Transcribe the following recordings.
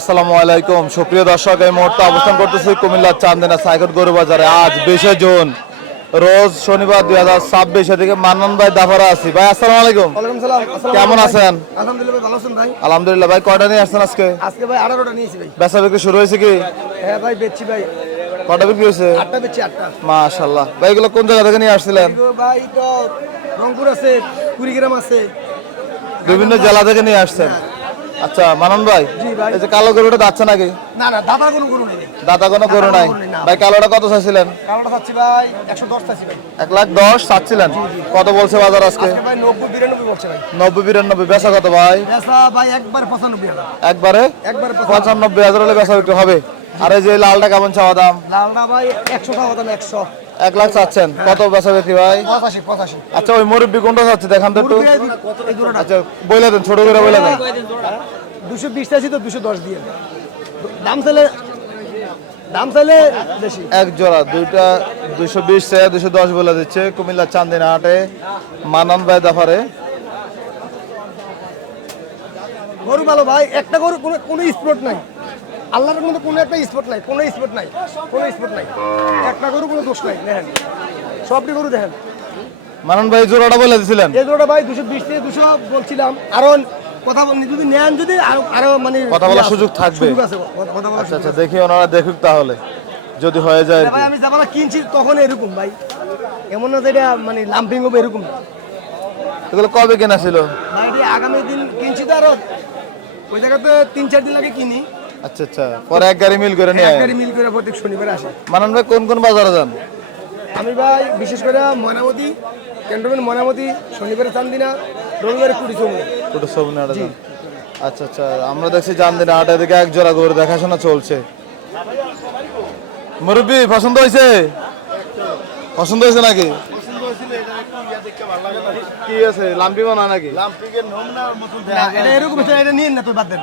আসসালামু আলাইকুম সুপ্রিয় দর্শক, এই মুহূর্তে অবস্থান করতেছি কুমিল্লার চান্দিনা সাইকেল গরু বাজারে। আজ 20 জুন রোজ শনিবার 2026। এদিকে মান্নান ভাই দাফারা আছি। ভাই আসসালামু আলাইকুম। ওয়ালাইকুম সালাম। কেমন আছেন? আলহামদুলিল্লাহ ভাই, ভালো আছেন ভাই? আলহামদুলিল্লাহ। ভাই কয়টা নিয়ে আসছেন আজকে? আজকে ভাই 18টা নিয়েছি ভাই। বেচা বিক্রি শুরু হয়েছে কি? হ্যাঁ ভাই, বেচছি ভাই। কয়টা বিক্রি হয়েছে? 8টা বেচছি, 8টা। মাশাআল্লাহ। ভাই এগুলো কোন জায়গা থেকে নিয়ে আসছিলেন? ভাই তো রংপুর আছে, কুড়িগ্রাম আছে, বিভিন্ন জেলা থেকে নিয়ে আসছেন। আচ্ছা মান্নান ভাই, জি ভাই। এই যে কালো গরুটা যাচ্ছে নাকি? না না, দাদা কোনো গরু নেই। দাদা কোনো গরু নাই? ভাই কালোটা কত চাইছিলেন? কালোটা চাচ্ছি ভাই 110 চাচ্ছি ভাই। 1,10,000 চাচ্ছিলেন। কত বলছে বাজার আজকে? আজকে ভাই 90-92 বলছে ভাই। 90-92। বেচা কত ভাই? পেশা ভাই একবার 95,000। একবারে 95,000 হলে বেচা বিক্রি হবে। আর এই যে লালটা কেমন চাওয়া দাম? লালটা ভাই 100 টাকা দাম, 100। 1 লাখ চাচ্ছেন। কত বেচা বিক্রি ভাই? 85। আচ্ছা ওই মুরব্বি কোনটা চাচ্ছে দেখান তো একটু। এই জোড়াটা আচ্ছা বইলা দেন, ছোট করে বইলা দেন। 220 চাইছি তো 210 দিয়ে। দাম চাইলে বেশি। এক জোড়া দুইটা 220 চাই, 210 বলে দিচ্ছে কুমিল্লা চান্দিনা হাটে মান্নান ভাই দাফারে। গরু ভালো ভাই, একটা গরু কোনো স্পট নাই। আল্লাহর মধ্যে কোনো একটা স্পট নাই, কোনো স্পট নাই। একটা গরু কোনো দোষ নাই। দেখেন সবটি গরু দেখেন। মান্নান ভাই জোড়াটা বলে দিছিলেন। এই জোড়াটা ভাই 220 থেকে 200 বলছিলাম। আরো কথা বলি, যদি নেন, যদি আরো মানে কথা বলার সুযোগ থাকবে। সুযোগ আছে, কথা বলার আচ্ছা সুযোগ আচ্ছা, আছে। দেখি ওনারা দেখুক তাহলে যদি হয়ে যায় আর কি। ভাই আমি যাবানা কিনছি তখন এরকম ভাই, এমন না যে এটা মানে লাম্পিং হবে এরকম না। এগুলো কবে কেনা ছিল? ভাই এটা আগামী দিন কিনছি তো, আরো ওই জায়গাতে 3-4 দিন আগে কিনি। আচ্ছা আচ্ছা, পরে এক গাড়ি মিল করে নিয়ে এক আয়। গাড়ি মিল করে প্রত্যেক শনিবারে আসে। মান্নান ভাই কোন কোন বাজারে যান? আমি ভাই বিশেষ করে ময়নামতি, ক্যান্টনমেন্ট ময়নামতি, শনিবারে চান্দিনা, রবিবারে কুড়ি চৌমুনি। ছোট সবুনে আটা যান। আচ্ছা আচ্ছা, আমরা দেখছি চান্দিনা হাটের দিকে এক জোড়া গরু দেখাশোনা চলছে। মুরব্বি পছন্দ হয়েছে? পছন্দ হয়েছে নাকি? কি আছে লাম্পি বানা নাকি? এটা এরকম আছে, এটা নিয়ে না তো বাদ দেন।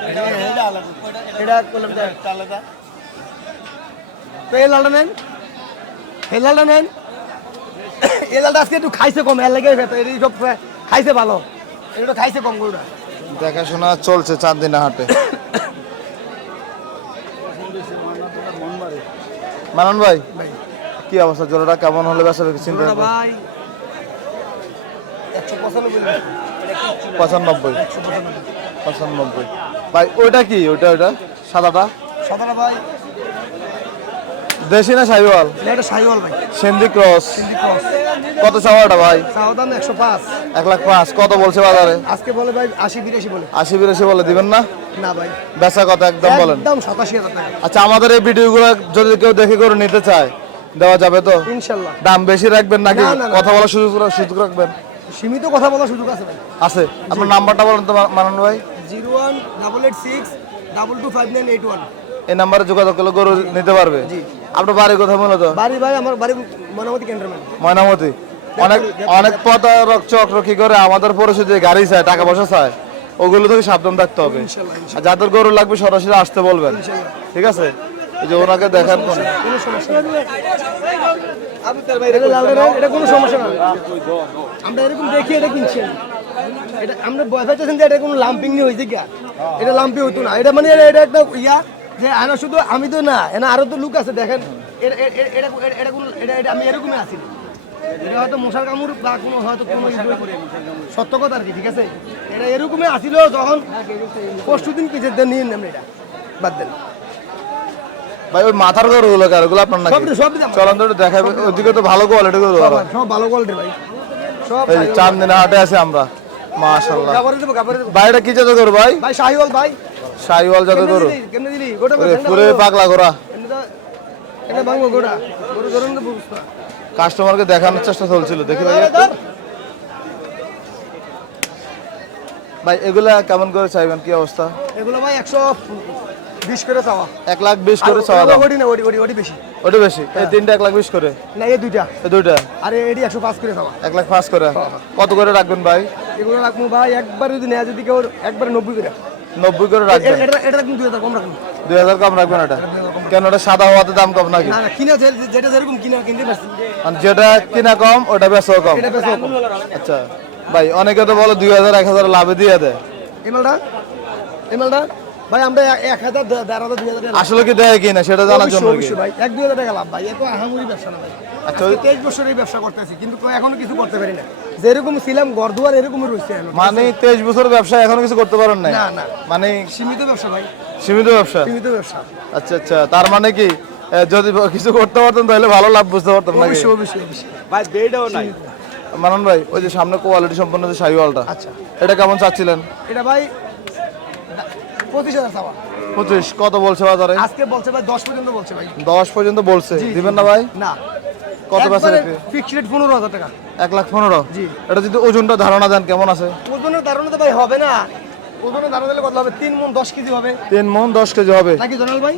এটা করলাম যে তো এই লালটা নেন, এই লালটা নেন। এই লালটা আজকে একটু খাইছে কম, এর লাগে এই সব খাইছে ভালো, এটা খাইছে কম গরুটা। দেখাশোনা চলছে চান্দিনা হাটে। মানন ভাই ভাই কি অবস্থা, জোড়াটা কেমন হলে বেচা বিক্রি চিন্তা গরুটা করবেন? ভাই 195। 95। 95 ভাই। ওইটা কি? ওইটা সাদাটা সাদাটা ভাই দেশি না সাইওয়াল? এটা শাহিওয়াল ভাই, সিন্ধি ক্রস। সিন্ধি ক্রস। কত চাওয়াটা ভাই? চাওয়া দাম 105। 1,05,000। কত বলছে বাজারে? আজকে বলে ভাই 80-82 বলে। 80-82 বলে দিবেন না? না ভাই, বেচা কত একদম বলেন? একদম 87,000 টাকা আচ্ছা আমাদের এই ভিডিওগুলো যদি কেউ দেখে করে নিতে চায় দেওয়া যাবে তো? ইনশাল্লাহ। দাম বেশি রাখবেন নাকি না, না, না। কথা বলার সুযোগ রাখবেন? সীমিত কথা বলার সুযোগ আছে ভাই। আছে। আপনার নাম্বারটা বলেন তো মানন ভাই। 01-886-225981। এই নাম্বারে যোগাযোগ করলে গরু নিতে পারবে। জি। আপনার বাড়ি কোথায় মূলত? বাড়ি ভাই, আমার বাড়ি ময়নামতি ক্যান্টনমেন্ট। ময়নামতি। অনেক প্রতারক চক্র কি করে আমাদের পরিচিত গাড়ি চায়, টাকা পয়সা চায়, ওগুলো থেকে সাবধান থাকতে হবে। আর যাদের গরু লাগবে সরাসরি আসতে বলবেন, ঠিক আছে? এই যে ওনাকে দেখান কোন কোনো সমস্যা নেই। এটা লাল রে, এটা কোনো সমস্যা না। আমরা এরকম দেখি এটা কিনছি। এটা আমরা ভয় পাইতেছেন যে এটা কোনো লাম্পিং নিয়ে হয়েছে কি? এটা লাম্পি হইতো না। এটা মানে এটা একটা ইয়া যে আনা শুধু আমি তো না, এনা আরো তো লুক আছে দেখেন। এটা আমি এরকমই আছি। এটা হয়তো মশার কামড় বা কোনো হয়তো কোনো সত্য কথা আর কি, ঠিক আছে? এটা এরকমই আসিল যখন পরশুদিন কিছু নিয়ে নেন, এটা বাদ দেন। ভাই ওই মাথার গরু গুলো কার ওগুলো আপনার নাকি? সব চলন তো একটু দেখাবে। ওইদিকে তো ভালো কোয়ালিটি গরু। সব ভালো কোয়ালিটির ভাই, সব এই যে চান্দিনা হাটে আছে আমরা। মাশাআল্লাহ। গাবারে দেব। ভাইটা কি জাতের গরু ভাই? ভাই শাহিওয়াল ভাই। শাহিওয়াল জাতের গরু। কেমনে দিলি গোটা পুরো পাগলা গোরা। এটা ভাঙবো গোটা গরু ধরুন তো বুঝতা। কাস্টমারকে দেখানোর চেষ্টা চলছিল, দেখি ভাই একটু। ভাই এগুলা কেমন করে চাইবেন, কি অবস্থা? এগুলো ভাই 120 করে চাওয়া। 1,20,000 করে চাওয়া দাম। ওডি না, ওডি বেশি। ওটা বেশি। এই তিনটা 1,20,000 করে। না এই দুইটা। এই দুইটা আরে এডি 105 করে চাওয়া। 1,05,000 করে। কত করে রাখবেন ভাই? এগুলো রাখবো ভাই একবার যদি নেয়, যদি কেউ একবার 90 করে। 90 করে রাখবেন। এটা রাখবো 2000 কম রাখবো। 2,000 কম রাখবেন। এটা কেন? এটা সাদা হওয়াতে দাম কম নাকি? না না, কিনা যেটা যেরকম কিনতে পারছি। মানে যেটা কিনা কম ওটা বেচাও কম। এটা বেশি কম। আচ্ছা ভাই, অনেকে তো বলে 2,000 1,000 লাভে দিয়ে দেয়। এমালটা ভাই আমরা 1000 1500 2000 টাকা আসলে কি দেয় কিনা সেটা জানার জন্য আর কি। অবশ্যই ভাই 1-2000 টাকা লাভ ভাই, এত আহামরি ব্যবসা না ভাই। আচ্ছা, আজকে 23 বছর এই ব্যবসা করতেছি কিন্তু এখনো কিছু করতে পারি না, যেরকম ছিলাম ঘর দুয়ার এরকমই রয়েছে এখনো। মানে 23 বছর ব্যবসা এখনো কিছু করতে পারেন নাই? না না, মানে সীমিত ব্যবসা ভাই, সীমিত ব্যবসা। সীমিত ব্যবসা। আচ্ছা আচ্ছা, তার মানে কি যদি কিছু করতে পারতেন তাহলে ভালো লাভ বুঝতে পারতাম নাকি? অবশ্যই অবশ্যই অবশ্যই। ভাই বেডও নাই। মানন ভাই, ওই যে সামনে কোয়ালিটি সম্পন্ন যে শাহিওয়ালটা, আচ্ছা এটা কেমন চাচ্ছিলেন? এটা ভাই 25,000 চাওয়া। 25 কত বলছে বাজারে? আজকে বলছে ভাই 10 পর্যন্ত বলছে ভাই। 10 পর্যন্ত বলছে, জি, দিবেন না ভাই? না, কত বেচা বিক্রি? ফিক্সড রেট 15,000 টাকা। 1,15,000। জি। এটা যদি ওজনটা ধারণা দেন কেমন আছে? ওজনের ধারণা তো ভাই হবে না, ওজনের ধারণা দিলে কত হবে? 3 মণ 10 কেজি হবে 3 মণ 10 কেজি হবে। নাকি জনাল ভাই?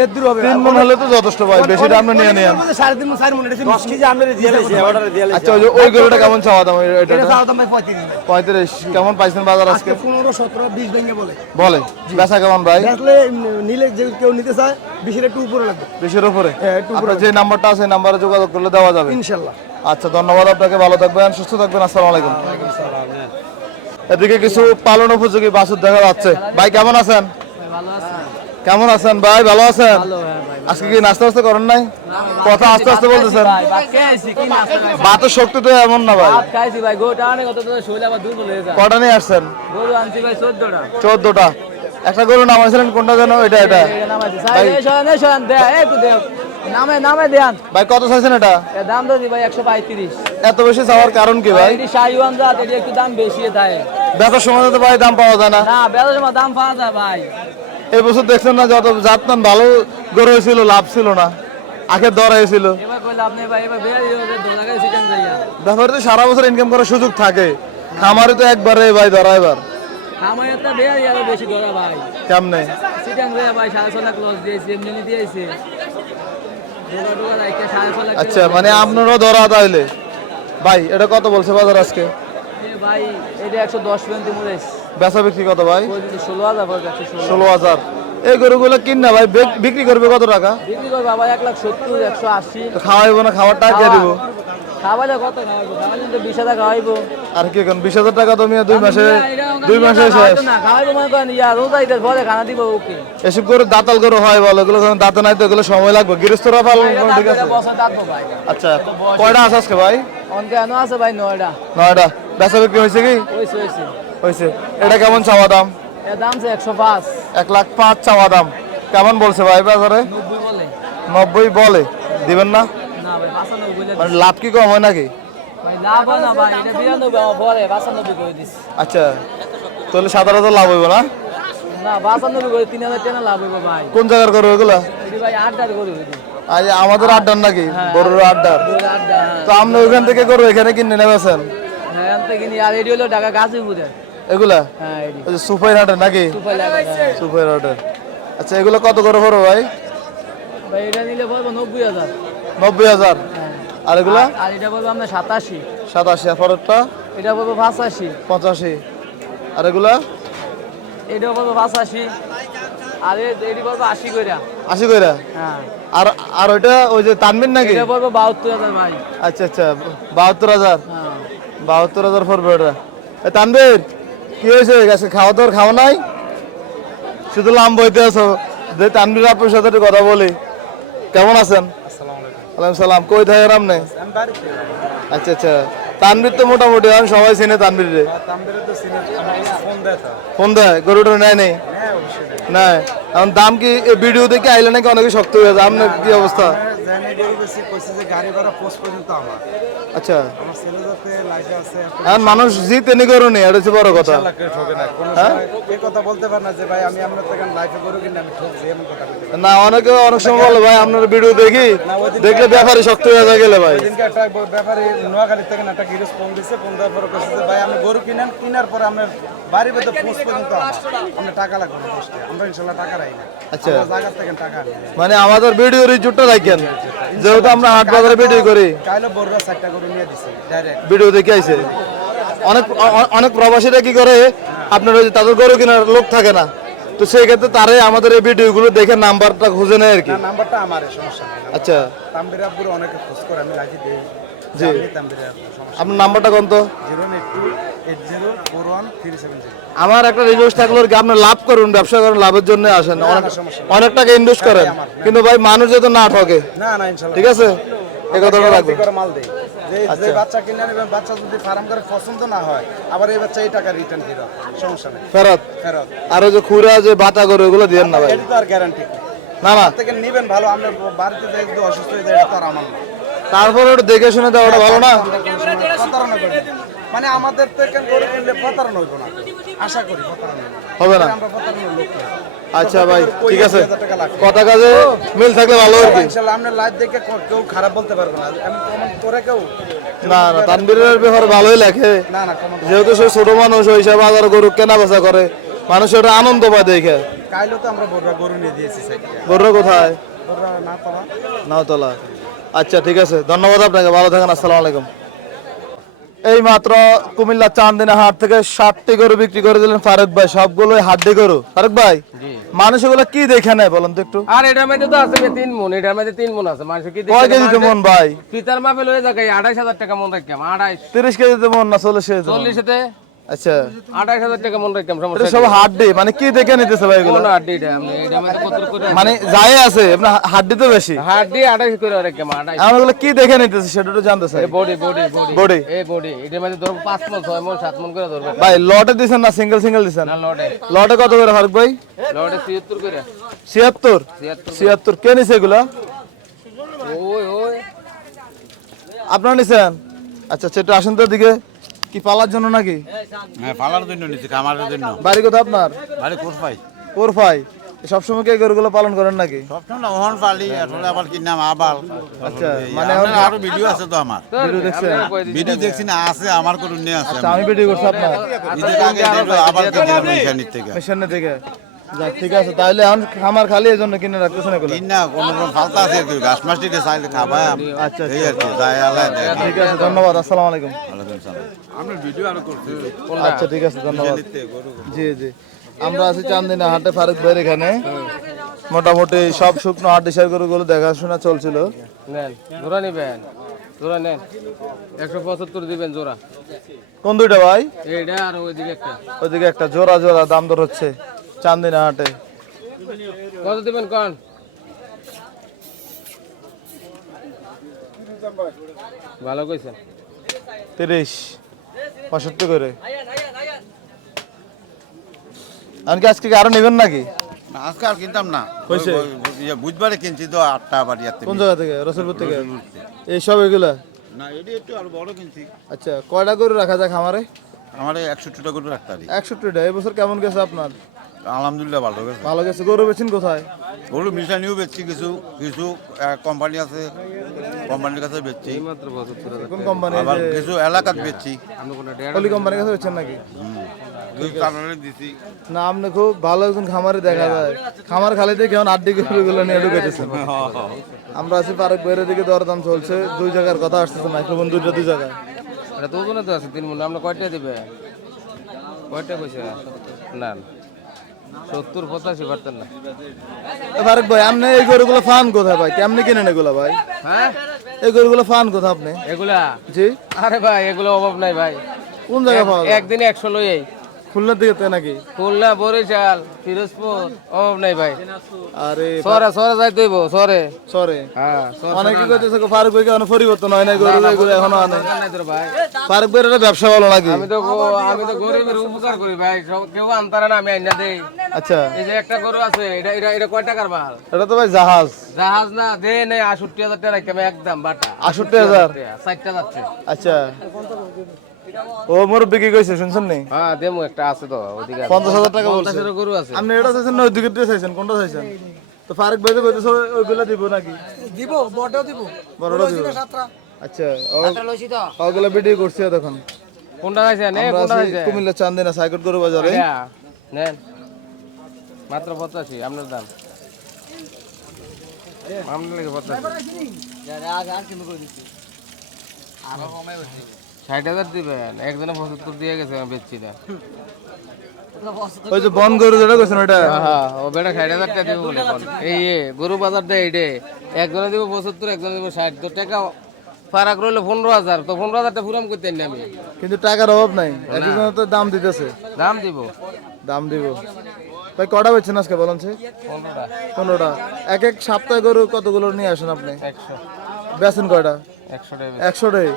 এর দূর হবে। 3 মণ হলে তো যথেষ্ট ভাই, বেশিটা আপনি নিয়ে নেন। 3.5 মণ 4 মণ এটা 10 কেজি আমরা দিয়ে লাইছি, অর্ডারে দিয়ে লাইছি। আচ্ছা, ওই গরুটা কেমন চাওয়া দাম? এটা এটা চাওয়া দাম ভাই 35 ভাই। 35 কেমন পাইছেন বাজার আজকে? আজকে 15, 17, 20 ভেঙে বলে। বলে বেচা কেমন ভাই? আসলে নিলে যে কেউ নিতে চায় 20 এর একটু উপরে লাগবে 20 এর উপরে? হ্যাঁ, একটু উপরে আপনার যে নাম্বারটা আছে এই নাম্বারে যোগাযোগ করলে দেওয়া যাবে ইনশাআল্লাহ। আচ্ছা, ধন্যবাদ আপনাকে, ভালো থাকবেন, সুস্থ থাকবেন, আসসালামু আলাইকুম। এদিকে কিছু পালন উপযোগী বাছুর দেখা যাচ্ছে। ভাই কেমন আছেন? কেমন আছেন ভাই? ভালো আছেন? আজকে কি নাস্তা টাস্তা করেন নাই? কথা আস্তে আস্তে বলতেছেন। বাতের শক্তি তো এমন না ভাই। কটা নিয়ে আসছেন? 14টা। একটা গরু নামাইছিলেন কোনটা যেন? এটা এটা ভাই কত চাইছেন এটা? দাম তো ভাই 135। এত বেশি চাওয়ার কারণ কি ভাই? এটি শাহিওয়ান জাত, এটি একটু দাম বেশি থাকে। বেচার সময় তো ভাই দাম পাওয়া যায় না। না, বেলার সময় দাম পাওয়া যায় ভাই। এই বছর দেখছেন না যত জাতমান ভালো গরু হয়েছিল, লাভ ছিল না, আখের দর হয়েছিল। এবার কইলে আপনি ভাই এবার বেড়ে দিও দোলাগায় সিজন যাইয়া। ব্যাপারে তো সারা বছর ইনকাম করার সুযোগ থাকে, খামারে তো একবারে ভাই ধরা। এবার আমার একটা বেড়ে আরো বেশি ধরা ভাই। কেমনে? সিজন যাইয়া ভাই 6.5 লাখ লস দিয়েছি, এমনি দিয়েছি। দোলা দোলা রাইখা 6.5 লাখ। আচ্ছা, মানে আপনারও ধরা তাইলে ভাই। এটা কত বলছে বাজার আজকে? ভাই এটা 110 পর্যন্ত মরেছে। বেচা বিক্রি কত ভাই? 16,000 পড়ে যাচ্ছে। 16,000। এই গরুগুলো কিন না ভাই, বিক্রি করবে কত টাকা? বিক্রি করবে ভাই 1,70,000, 180। তো খাওয়াইবো না? খাওয়ার টাকা কে দিব? খাওয়াইলে কত খাওয়াইবো? খাওয়াইলে তো 20,000 খাওয়াইবো। আর কি এখন 20,000 টাকা তো মিয়া 2 মাসে শেষ। না খাওয়াইবো মনে করেন ইয়া রোজা ঈদের পরে খানা দিব ওকে। এসব করে দাঁতাল গরু হয় বলো, এগুলো যখন দাঁতে নাই তো এগুলো সময় লাগবে, গৃহস্থরা পালন করুন, ঠিক আছে। বছর থাকবো ভাই। আচ্ছা, কয়টা আছে আজকে ভাই? অনকে এনো আছে ভাই 9টা। 9টা। বেচা বিক্রি হয়েছে কি? হইছে। হয়েছে। এটা কেমন চাওয়া দাম? এর দাম আছে 105। 1,05,000 চাওয়া দাম। কেমন বলছে ভাই বাজারে? 90 বলে। 90 বলে, দিবেন না? না ভাই 95 বলে। মানে লাভ কি কম হয় নাকি? ভাই লাভ হয় না ভাই, এটা 92 পরে 95 করে দিছি। আচ্ছা, তাহলে 7,000 লাভ হইব না? না 95 করে 3,000 টাকা লাভ হইব ভাই। কোন জায়গার গরু এগুলা? এটি ভাই 8টার করে হইছে। আজ আমাদের আড্ডার নাকি? বড়র আড্ডার। আড্ডা। তো আপনি ওইখান থেকে গরু এখানে কিনে নেবেছেন? হ্যাঁ আনতে কিনি। আর এটি হলো ঢাকা গাজীপুরে। এগুলা হ্যাঁ এটি ওই যে সুপার হাটের নাকি? সুপার লাগে। সুপার হাটের। আচ্ছা, এগুলো কত করে পড়ো ভাই? ভাই এটা নিলে পড়বো 90,000। 90,000। আর এগুলা? আর এটা বলবো আপনার 87। 87। আর পরেরটা? এটা বলবো 85। 85। আর এগুলা? এটাও বলবো 85। আর এটি বলবো 80 কইরা। 80 কইরা। হ্যাঁ। আর আর ওইটা ওই যে তানবির নাকি? এটা বলবো 72,000 ভাই। আচ্ছা আচ্ছা, 72,000। হ্যাঁ। 72,000 পড়বে ওটা। তানবীর কি হয়েছে? আজকে খাওয়া দাওয়ার খাওয়া নাই, শুধু লাম বইতে আছো। যে তানবীর আপনার সাথে একটু কথা বলি। কেমন আছেন? ওয়ালাইকুম সালাম। কই থাকে আপনি? আচ্ছা আচ্ছা, তানবীর তো মোটামুটি এখন সবাই চিনে তানবীর রে। ফোন দেয়? গরুটা নেয় নেই? না। এখন দাম কি ভিডিও দেখে আইলে নাকি অনেকে শক্ত হয়ে যায়? আপনার কি অবস্থা? আচ্ছা, এখন মানুষ জিতে নি গরু নেই, এটা হচ্ছে বড় কথা। না, অনেকে অনেক সময় বলে ভাই আপনার ভিডিও দেখি, দেখলে ব্যাপারী শক্ত হয়ে যায় গেলে ভাই। ব্যাপারে নোয়াখালী থেকে একটা গিরস ফোন দিচ্ছে, ফোন দেওয়ার পরে কইছে যে ভাই আমি গরু কিনেন, কেনার পরে আপনার বাড়ির ভেতর পোস্ট পর্যন্ত আমরা টাকা লাগবে না, আমরা ইনশাল্লাহ টাকা রাখি না। আচ্ছা, জায়গা থেকে টাকা আনি। মানে আমাদের ভিডিও রিজুটটা রাখেন, যেহেতু আমরা হাট বাজারে ভিডিও করি। কাইলো বড়রা 4টা গরু নিয়ে দিছে ডাইরেক্ট ভিডিও দেখে আইছে। অনেক অনেক প্রবাসীরা কি করে, আপনার ওই যে তাদের গরু কেনার লোক থাকে না, তো সেই ক্ষেত্রে তারে আমাদের এই ভিডিওগুলো দেখে নাম্বারটা খুঁজে নেয় আর কি। নাম্বারটা আমার সমস্যা নাই। আচ্ছা, তাম্বির আব্বুর অনেকে খোঁজ করে, আমি লাইভে দেই। জি, তাম্বির আব্বুর সমস্যা। আপনার নাম্বারটা কোন তো? 08280413703 আমার একটা রিকোয়েস্ট থাকলো কি আপনি লাভ করুন, ব্যবসা করুন, লাভের জন্য আসেন, অনেক টাকা ইনভেস্ট করেন, কিন্তু ভাই মানুষ যাতে না ঠকে, না না ইনশাআল্লাহ ঠিক আছে, এই কথাটা রাখবেন। করে মাল দেই যে বাচ্চা কিনে নেবেন, বাচ্চা যদি ফার্ম করে পছন্দ না হয় আবার এই বাচ্চা এই টাকা রিটার্ন দিও, সমস্যা নেই, ফেরত। ফেরত। আর ওই যে খুরা যে বাতা করে ওগুলো দিয়েন না ভাই, এটা তো আর গ্যারান্টি না না, থেকে নেবেন ভালো, আমরা বাড়িতে যাই যদি অসুস্থ হয়ে যায় এটা তো আর আমার না। তারপরে ওটা দেখে শুনে দেওয়াটা ভালো না। প্রতারণা করবে মানে আমাদের থেকে গরু কিনলে প্রতারণা হইব না, আশা করি প্রতারণা হবে না। আমরা প্রতারণার লোক না। আচ্ছা ভাই ঠিক আছে, 20,000 টাকা লাগবে। কথা কাজে মিল থাকলে ভালো আর কি। ইনশাআল্লাহ আমরা লাইভ দেখে কেউ খারাপ বলতে পারবো না, আমি কমেন্ট করে কেউ না না, তানবীরের ব্যাপারে ভালোই লেখে, না না কমেন্ট যেহেতু সে ছোট মানুষ ওই হিসাবে বাজার গরু কেনা বেচা করে, মানুষ ওটা আনন্দ পায় দেখে। কাইলো তো আমরা বড়রা গরু নিয়ে দিয়েছি সাইডে, গরুরা কোথায়? বড়রা না পাওয়া। নাওতলা। আচ্ছা ঠিক আছে, ধন্যবাদ আপনাকে, ভালো থাকেন, আসসালামু আলাইকুম। এই মাত্র কুমিল্লা চান্দিনা হাট থেকে 60টি গরু বিক্রি করে দিলেন ফারুক ভাই, সবগুলোই হাড্ডি গরু। ফারুক ভাই, মানুষ এগুলো কি দেখে নেয় বলেন তো একটু? আর এটার মধ্যে তো আছে 3 মন, এটার মধ্যে 3 মন আছে। মানুষ কি কয় কেজিতে মন ভাই? পিতার মাপে লয়ে যাকে 28000 টাকা মন রাখতাম। 28 30 কেজিতে মন না 40 কেজিতে মন? 40 তে আচ্ছা, 28000 টাকা মন রাখতাম, এটা সমস্যা সব হাড্ডি, মানে কি দেখে নিতেছে ভাই এগুলো? কোন হাড্ডি এটা আমরা এটার মধ্যে কত করে মানে যাই আছে আপনার হাড্ডি তো বেশি, হাড্ডি 28 করে রাখতাম। 28 আমরা এগুলো কি দেখে নিতেছে সেটা একটু জানতে চাই। বডি বডি বডি বডি এই বডি এটার মধ্যে ধরো 5 মন 6 মন 7 মন করে ধরবে ভাই, লটে দিছেন না সিঙ্গেল সিঙ্গেল দিছেন? না লটে লটে কত করে ফারুক ভাই? লটে 76 করে 76 76 কে নিছে এগুলা? ওই ওই আপনারা নিছেন? আচ্ছা সেটা আসেন তো দিকে, কি পালার জন্য নাকি? হ্যাঁ পালার জন্য নিচ্ছি, খামারের জন্য। বাড়ি কোথায় আপনার? বাড়ি কোর্স পাই কোরফাই। সবসময় কি এই গরুগুলো পালন করেন নাকি? সবসময় ওহন পালি, আসলে আবার কি নাম আবার। আচ্ছা, মানে মানে এখন আরো ভিডিও আছে তো আমার, ভিডিও দেখছেন? ভিডিও দেখছি না, আছে আমার কোনো নিয়ে আছে। আচ্ছা, আমি ভিডিও করছি আপনার ঈদের আগে দেখলো আবার কি দিলাম নিশানির থেকে। মিশনের থেকে। যাক ঠিক আছে, তাহলে এখন খামার খালি এই জন্য কিনে রাখতেছেন এগুলো? কিন না কোনো রকম ফালতা আছে আর কি, ঘাস মাছটিকে চাইলে খাবাই আচ্ছা এই আর কি, যাই আলাই দেয়। ঠিক আছে, ধন্যবাদ, আসসালামু আলাইকুম। ওয়ালাইকুম সালাম। আমরা ভিডিও আরো করছি আচ্ছা ঠিক আছে, ধন্যবাদ। জি জি, আমরা আছি চান্দিনা হাটে ফারুক ভাইয়ের এখানে। মোটামুটি সব শুকনো হাট ডিসার গরুগুলো দেখাশোনা চলছিল। নেন জোড়া নেবেন, জোড়া নেন 175 দিবেন জোড়া। কোন দুইটা ভাই? এইটা আর ওইদিকে একটা। ওইদিকে একটা জোড়া জোড়া দাম দর হচ্ছে চান্দিনা হাটে। কত দিবেন কোন? ভালো কইছেন 30 65 করে। আজকে আজকে আরো নেবেন নাকি? না আজকে আর কিনতাম না, হয়েছে? বুধবারে কিনছি তো 8টা বাড়ি আসতে। কোন জায়গা থেকে? রসুলপুর থেকে? এইসব এগুলা? না এটি একটু আরো বড় কিনছি। আচ্ছা, কয়টা গরু রাখা যাক খামারে? আমার 160টা করে রাখতে পারি। 61টা। এবছর কেমন গেছে আপনার? আলহামদুলিল্লাহ ভালো গেছে। ভালো গেছে। গরু বেচেন কোথায়? গরু মিশানিও বেচছি, কিছু কিছু কোম্পানি আছে, কোম্পানির কাছে বেচছি, মাত্র 75000 কোন কোম্পানি? আবার কিছু এলাকাত বেচছি, আপনি কোন ডেড় কলি কোম্পানির কাছে বেচেন নাকি? কিছু চালানে দিছি। না, আপনি খুব ভালো একজন খামারে দেখা যায়। খামার খালি দেখে এখন আড্ডি গরুগুলো নিয়ে ঢুকেছেন। আমরা আছি ফারুক ভাইয়ের দিকে, দরদাম চলছে। দুই জায়গার কথা আসতেছে, মাইক্রোফোন দুই জায়গায়। এটা তো ওজনে তো আছে 3 মন। আপনি কয়টা দিবে? কয়টা কইছে? না 70 85 পারতেন না। ফারুক ভাই, আপনি এই গরুগুলো ফান কোথায় ভাই? কেমনি কিনেন এগুলো ভাই? হ্যাঁ এই গরুগুলো ফান কোথায় আপনি? এগুলা? জি, আরে ভাই এগুলো অভাব নাই ভাই, কোন জায়গায় পাওয়া যায়? একদিনে 100 লই আই। খুলনার দিকে তো নাকি? খুলনা, বরিশাল, পিরোজপুর, অভাব নাই ভাই। আরে সরে সরে যাইতে হইব, সরে। সরে হ্যাঁ সরে অনেকে কইতেছে ফারুক ভাই কোনো পরিবর্তন হয় না, গরু এগুলো এখনো আনে। নাই তোর ভাই। ফারুক ভাইয়ের একটা ব্যবসা ভালো নাকি? আমি তো গরিবের উপকার করি ভাই, কেউ আনতারে না, আমি আইনা দেই। আচ্ছা, এই যে একটা গরু আছে, এটা এটা এটা কয় টাকার মাল? এটা তো ভাই জাহাজ। জাহাজ না, দে নেই 68000 টাকা রাখতাম একদম বাটা। 68,000? 60টা যাচ্ছে। আচ্ছা, ও মুরব্বি কি কইছে শুনছেন নি? হ্যাঁ দেমু একটা আছে তো ওদিকে। 50,000 টাকা বলছে। 50 গরু আছে। আপনি এটা চাইছেন না ওইদিকে দিয়ে চাইছেন? কোনটা চাইছেন? তো ফারুক ভাই তো কইতেছে ওইগুলা দিব নাকি? দিব, বড়টাও দিব, বড়টা দিব। সাতটা। আচ্ছা, ওগুলা ভিডিও করছি তখন। কোনটা আছে নে? আমরা কোনটা আছি আছে? কুমিল্লা চান্দিনা সাইকট গরু বাজারে। এটা নেন মাত্র 85 আপনার দাম। আপনার লাগে 60,000 দিবেন, একজনে 75 দিয়ে গেছে, আমি বেচছি না। ওই যে বন গরু যেটা কইছেন ওটা? হ্যাঁ ও বেটা 60,000 টাকা দিব বলে কোন এই গরু বাজার দেয় এইটে, একজনে দিব 75, একজনে দিব 60। তো টাকা ফারাক রইলো 15,000, তো 15,000 টা পুরাম করতে না আমি। কিন্তু টাকার অভাব নাই, একজন তো দাম দিতেছে। দাম দিব দাম দিব ভাই। কটা বেচছেন আজকে বলেন সে? 15টা 15টা। এক এক সপ্তাহে গরু কতগুলো নিয়ে আসেন আপনি? 100 বেচেন কয়টা? 100 টাকা। 100টাই।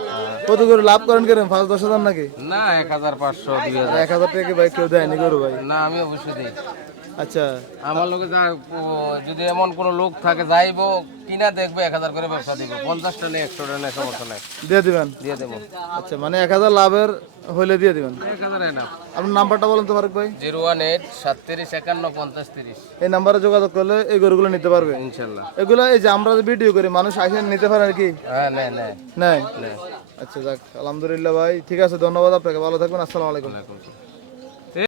কত করে লাভ করেন কেন? 5-10 হাজার নাকি? না 1,500 2,000। 1000 টাকা ভাই কেউ দেয়নি গরু ভাই। না আমি অবশ্যই দিই। আচ্ছা আমার লোকে যা যদি এমন কোনো লোক থাকে যাইবো কিনা দেখবে 1000 করে ব্যবসা দিব, 50 টা নেই 100 টা নেই, সমস্যা নাই, দিয়ে দিবেন। দিয়ে দেবো। আচ্ছা মানে 1000 লাভের হইলে দিয়ে দিবেন। 1000 না। আপনার নাম্বারটা বলেন তো ফারুক ভাই। 018 37 51 50 30। এই নাম্বারে যোগাযোগ করলে এই গরুগুলো নিতে পারবে ইনশাল্লাহ। এগুলো। এই যে আমরা ভিডিও করি, মানুষ আসে নিতে পারে আর কি? হ্যাঁ নেই নেই নাই। নেই। আচ্ছা যাক, আলহামদুলিল্লাহ ভাই, ঠিক আছে, ধন্যবাদ আপনাকে, ভালো থাকবেন, আসসালামু আলাইকুম। ওয়ালাইকুম আসসালাম।